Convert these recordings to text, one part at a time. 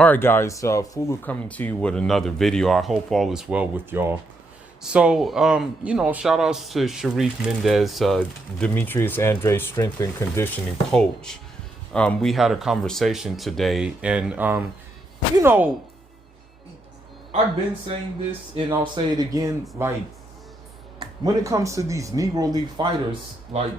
All right, guys, Fulu coming to you with another video. I hope all is well with y'all. So, shout outs to Sharif Mendez, Demetrius Andrade, strength and conditioning coach. We had a conversation today, and, I've been saying this, and I'll say it again. Like, when it comes to these Negro League fighters, like,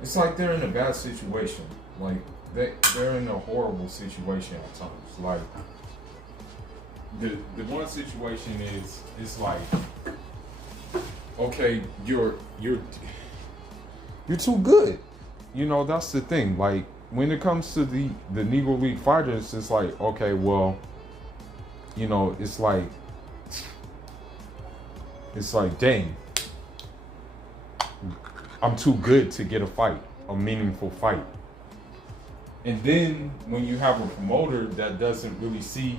it's like they're in a bad situation. Like, they're in a horrible situation at times. Like, the one situation is, it's like, okay, you're too good. That's the thing. Like, when it comes to the Negro League fighters, it's like, okay, well, it's like, dang, I'm too good to get a fight, a meaningful fight. And then when you have a promoter that doesn't really see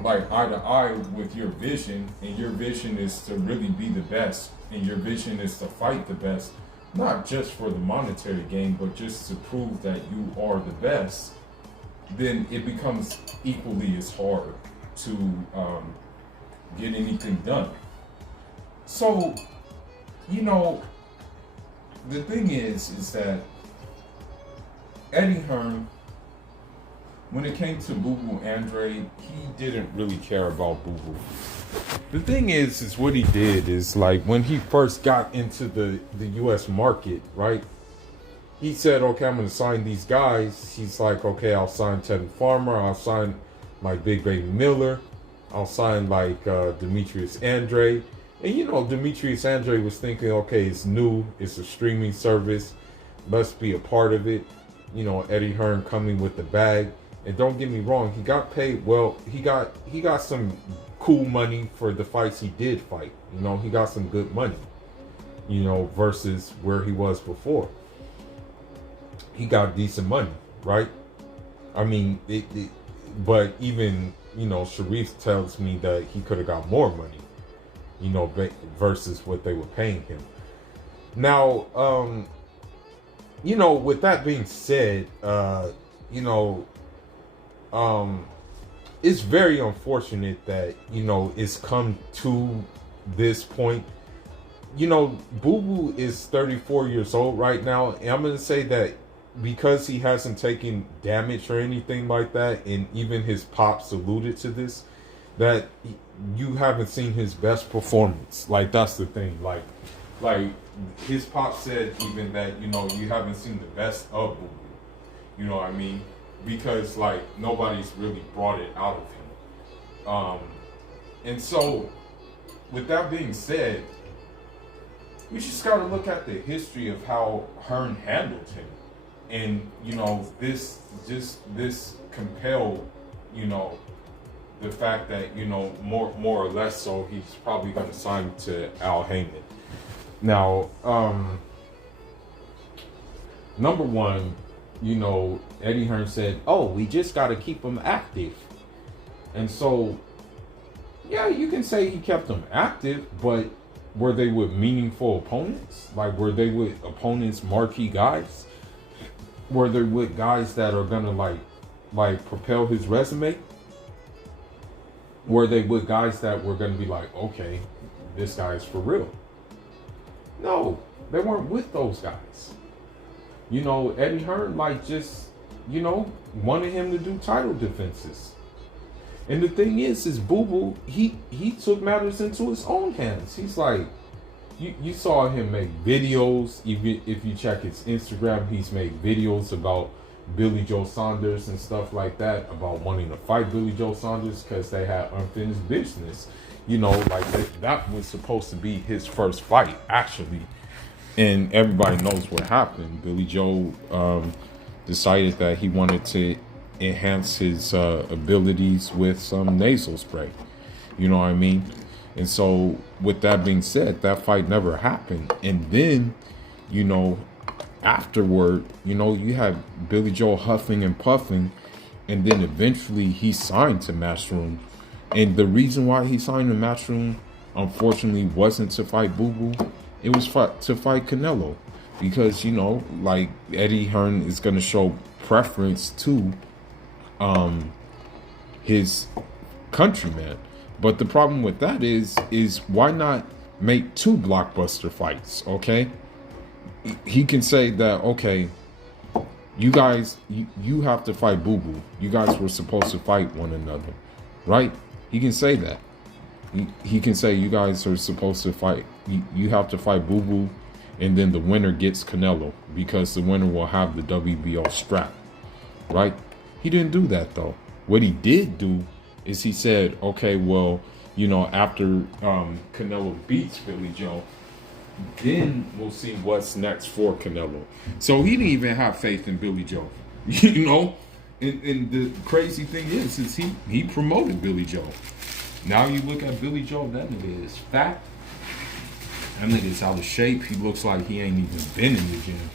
like eye to eye with your vision, and your vision is to really be the best, and your vision is to fight the best, not just for the monetary gain, but just to prove that you are the best, then it becomes equally as hard to get anything done. So, the thing is that Eddie Hearn, when it came to BooBoo Andrade, he didn't really care about BooBoo. The thing is what he did is, like, when he first got into the U.S. market, right? He said, okay, I'm going to sign these guys. He's like, okay, I'll sign Teddy Farmer. I'll sign like Big Baby Miller. I'll sign like Demetrius Andrade. And, Demetrius Andrade was thinking, okay, it's new. It's a streaming service. Let's be a part of it. Eddie Hearn coming with the bag. And don't get me wrong, he got paid well. He got some cool money for the fights he did fight. He got some good money, versus where he was before. He got decent money, right? I mean, but even, Sharif tells me that he could have got more money, versus what they were paying him. Now, with that being said, it's very unfortunate that, it's come to this point. BooBoo is 34 years old right now. And I'm going to say that because he hasn't taken damage or anything like that, and even his pops alluded to this, that you haven't seen his best performance. Like, that's the thing. Like his pop said even that, you haven't seen the best of BooBoo. You know what I mean? Because, like, nobody's really brought it out of him. And so, with that being said, we just got to look at the history of how Hearn handled him. And, this compelled, the fact that, more or less so, he's probably going to sign to Al Heyman. Now, number one, Eddie Hearn said, oh, we just got to keep him active. And so, yeah, you can say he kept them active, but were they with meaningful opponents? Like, were they with opponents, marquee guys? Were they with guys that are going to, like propel his resume? Were they with guys that were going to be like, okay, this guy's for real? No, they weren't with those guys. Eddie Hearn, just, wanted him to do title defenses. And the thing is BooBoo, he took matters into his own hands. He's like, you saw him make videos. If you check his Instagram, he's made videos about Billy Joe Saunders and stuff like that, about wanting to fight Billy Joe Saunders because they had unfinished business. That was supposed to be his first fight, actually. And everybody knows what happened. Billy Joe decided that he wanted to enhance his abilities with some nasal spray. You know what I mean? And so, with that being said, that fight never happened. And then, afterward, you had Billy Joe huffing and puffing. And then eventually he signed to Matchroom. And the reason why he signed to Matchroom, unfortunately, wasn't to fight BooBoo. It was to fight Canelo. Because, Eddie Hearn is going to show preference to his countryman. But the problem with that is why not make 2 blockbuster fights? Okay, he can say that, okay, you guys, you have to fight BooBoo. You guys were supposed to fight one another, right? He can say that. He can say you guys are supposed to fight. You have to fight BooBoo, and then the winner gets Canelo, because the winner will have the WBO strap, right? He didn't do that though. What he did do is he said, okay, well, you know, after Canelo beats Billy Joe, then we'll see what's next for Canelo. So he didn't even have faith in Billy Joe, you know. And the crazy thing is he promoted Billy Joe. Now you look at Billy Joe, that nigga is fat. That nigga is out of shape. He looks like he ain't even been in the gym.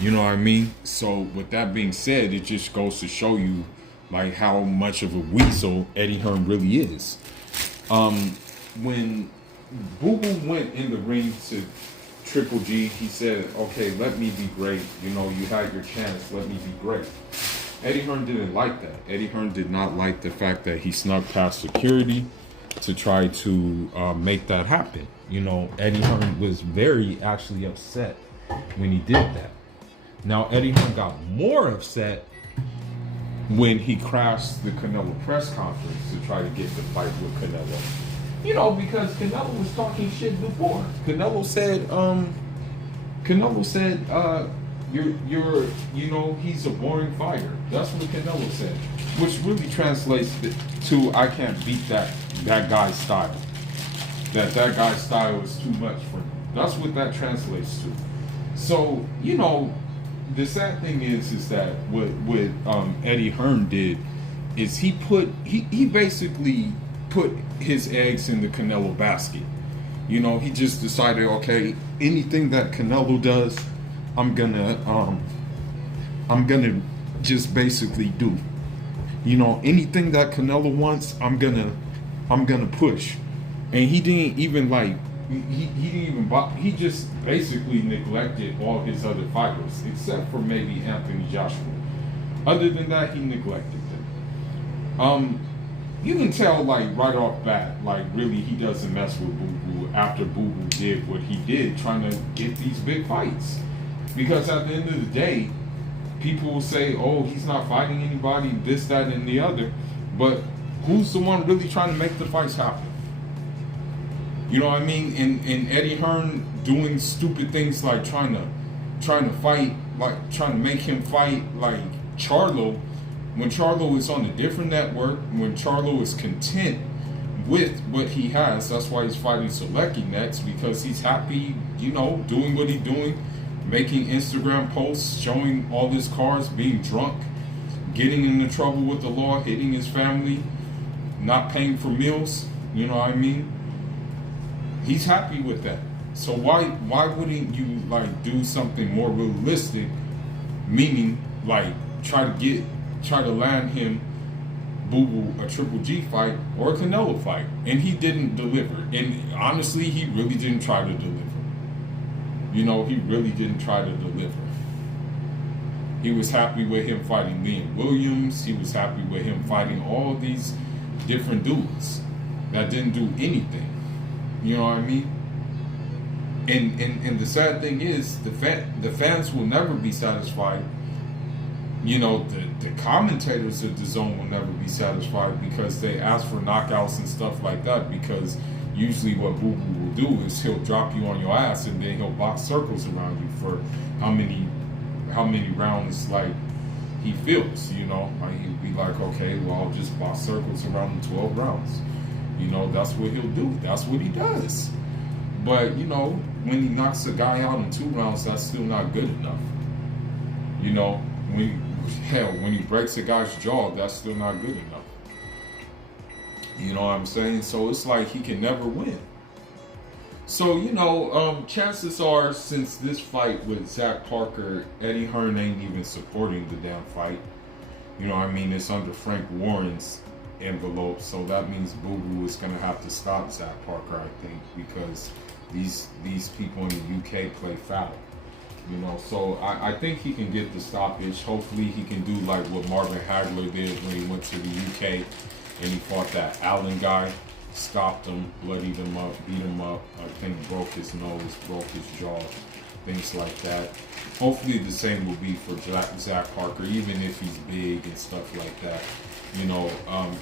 You know what I mean? So with that being said, it just goes to show you like how much of a weasel Eddie Hearn really is. When BooBoo went in the ring to Triple G, he said, okay, let me be great. You know, you had your chance. Let me be great. Eddie Hearn didn't like that. Eddie Hearn did not like the fact that he snuck past security to try to make that happen. You know, Eddie Hearn was very actually upset when he did that. Now, Eddie Hearn got more upset when he crashed the Canelo press conference to try to get the fight with Canelo. You know, because Canelo was talking shit before. Canelo said, you're, you know, he's a boring fighter. That's what Canelo said, which really translates to, I can't beat that guy's style. That guy's style is too much for me. That's what that translates to. So, you know, the sad thing is that what Eddie Hearn did is he basically put his eggs in the Canelo basket. You know, he just decided, okay, anything that Canelo does, I'm gonna just basically do. You know, anything that Canelo wants, I'm gonna push. And he didn't even he just basically neglected all his other fighters, except for maybe Anthony Joshua. Other than that, he neglected them. You can tell, like, right off bat, like, really he doesn't mess with BooBoo after BooBoo did what he did, trying to get these big fights. Because at the end of the day, people will say, oh, he's not fighting anybody, this, that, and the other. But who's the one really trying to make the fights happen? You know what I mean? And Eddie Hearn doing stupid things like trying to fight, like trying to make him fight like Charlo, when Charlo is on a different network, when Charlo is content with what he has. That's why he's fighting Selecki next, because he's happy, you know, doing what he's doing, making Instagram posts, showing all his cars, being drunk, getting into trouble with the law, hitting his family, not paying for meals. You know what I mean? He's happy with that. So why wouldn't you like do something more realistic, meaning like try to land him, BooBoo, a Triple G fight or a Canelo fight? And he didn't deliver. And honestly, he really didn't try to deliver. You know, he really didn't try to deliver. He was happy with him fighting Liam Williams. He was happy with him fighting all these different dudes that didn't do anything. You know what I mean? And the sad thing is, the fans will never be satisfied. You know, the commentators of the zone will never be satisfied, because they ask for knockouts and stuff like that, because usually what BooBoo will do is he'll drop you on your ass and then he'll box circles around you for how many rounds like he feels, you know. Like, he'll be like, okay, well, I'll just box circles around the 12 rounds. You know, that's what he'll do. That's what he does. But, you know, when he knocks a guy out in 2 rounds, that's still not good enough. You know, when he breaks a guy's jaw, that's still not good enough. You know what I'm saying? So it's like he can never win. So, you know, chances are, since this fight with Zach Parker, Eddie Hearn ain't even supporting the damn fight. You know what I mean? It's under Frank Warren's envelope, so that means BooBoo is going to have to stop Zach Parker, I think, because these people in the UK play foul. You know, so I think he can get the stoppage. Hopefully, he can do like what Marvin Hagler did when he went to the UK and he fought that Allen guy, stopped him, bloodied him up, beat him up. I think broke his nose, broke his jaw, things like that. Hopefully, the same will be for Zach Parker, even if he's big and stuff like that. You know,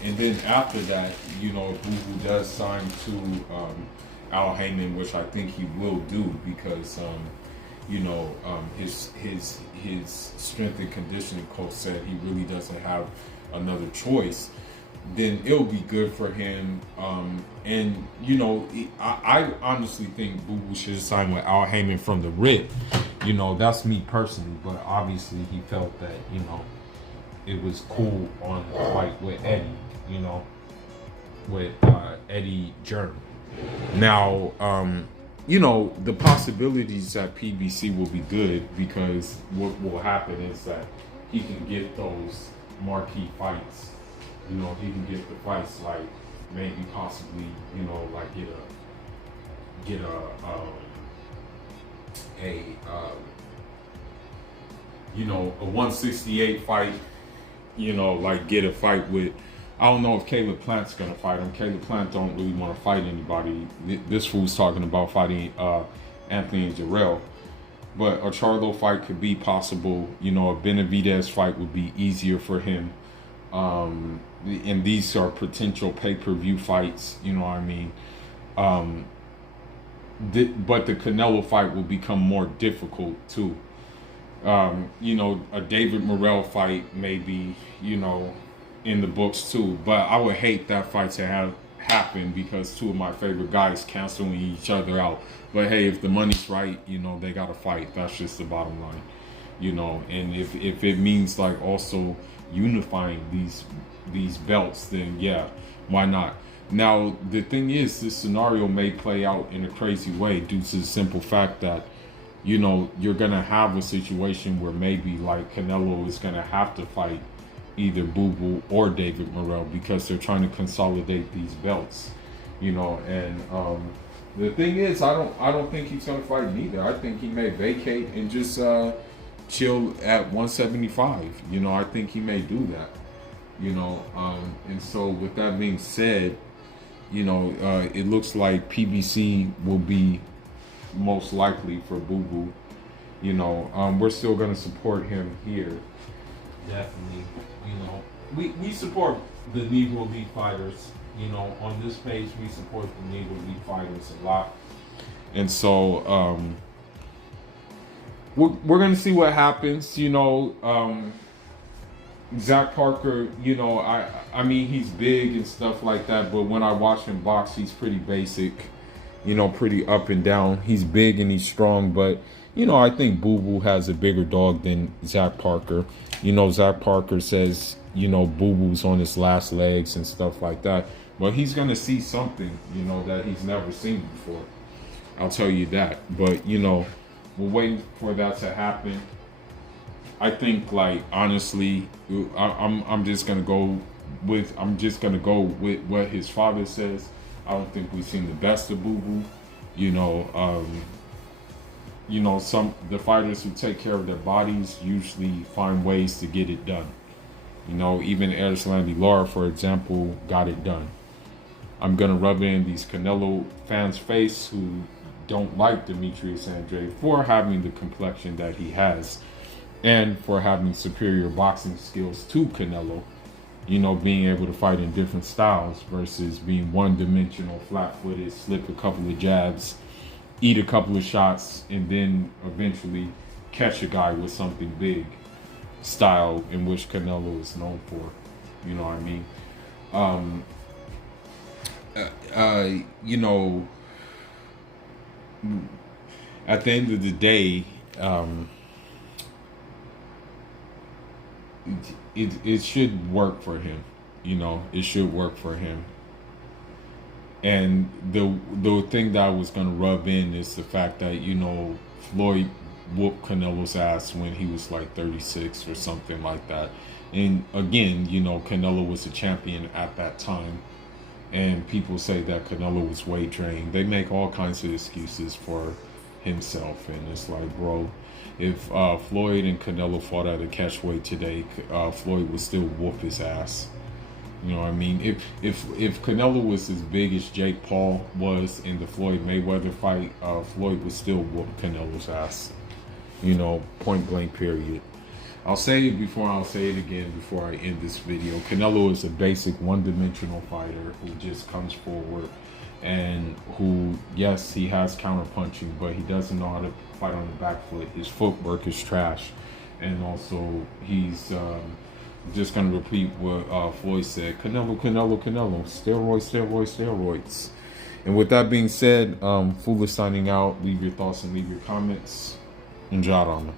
and then after that, you know, if BooBoo does sign to Al Heyman, which I think he will do because. You know, his strength and conditioning coach said he really doesn't have another choice. Then it'll be good for him. And you know, I honestly think BooBoo should sign with Al Heyman from the rip. You know, that's me personally. But obviously, he felt that it was cool on fight with Eddie. You know, with Eddie Germ. Now. You know, the possibilities at PBC will be good because what will happen is that he can get those marquee fights. You know, he can get the fights like maybe possibly, you know, like get a 168 fight, you know, like get a fight with, I don't know if Caleb Plant's gonna fight him. Caleb Plant don't really want to fight anybody. This fool's talking about fighting Anthony Jarrell, but a Charlo fight could be possible. You know, a Benavidez fight would be easier for him. And these are potential pay-per-view fights. You know what I mean? But the Canelo fight will become more difficult too. You know, a David Morrell fight maybe. You know. In the books too, but I would hate that fight to have happen because two of my favorite guys canceling each other out. But hey, if the money's right, you know, they gotta fight. That's just the bottom line, you know. And if it means like also unifying these belts, then yeah, why not? Now the thing is, this scenario may play out in a crazy way due to the simple fact that, you know, you're gonna have a situation where maybe like Canelo is gonna have to fight either BooBoo or David Morrell because they're trying to consolidate these belts, you know. And the thing is, I don't think he's gonna fight neither. I think he may vacate and just chill at 175. You know, I think he may do that. You know, and so with that being said, you know, it looks like PBC will be most likely for BooBoo. You know, we're still gonna support him here. Definitely, you know, we support the Negro League fighters. You know, on this page we support the Negro League fighters a lot, and so we're gonna see what happens. You know, Zach Parker. You know, I mean he's big and stuff like that, but when I watch him box, he's pretty basic. You know, pretty up and down. He's big and he's strong, but you know, I think BooBoo has a bigger dog than Zach Parker. You know, Zach Parker says, you know, BooBoo's on his last legs and stuff like that. But he's going to see something, you know, that he's never seen before. I'll tell you that. But, you know, we're waiting for that to happen. I think, like, honestly, I'm just going to go with what his father says. I don't think we've seen the best of BooBoo. You know, the fighters who take care of their bodies usually find ways to get it done. You know, even Erislandy Lara, for example, got it done. I'm gonna rub it in these Canelo fans' face who don't like Demetrius Andrade for having the complexion that he has and for having superior boxing skills to Canelo. You know, being able to fight in different styles versus being one-dimensional, flat-footed, slip a couple of jabs, eat a couple of shots, and then eventually catch a guy with something big style in which Canelo is known for. You know what I mean? You know, at the end of the day, it should work for him. You know, it should work for him. And the thing that I was going to rub in is the fact that, you know, Floyd whooped Canelo's ass when he was like 36 or something like that. And again, you know, Canelo was a champion at that time. And people say that Canelo was weight drained. They make all kinds of excuses for himself. And it's like, bro, if Floyd and Canelo fought at a catch weight today, Floyd would still whoop his ass. You know what I mean? If Canelo was as big as Jake Paul was in the Floyd Mayweather fight, Floyd would still whoop Canelo's ass. You know, point blank, period. I'll say it before I'll say it again before I end this video. Canelo is a basic one-dimensional fighter who just comes forward and who, yes, he has counter-punching, but he doesn't know how to fight on the back foot. His footwork is trash. And also, he's just going to repeat what Floyd said. Canelo, Canelo, Canelo. Steroids, steroids, steroids. And with that being said, Foolish signing out. Leave your thoughts and leave your comments. Andrade.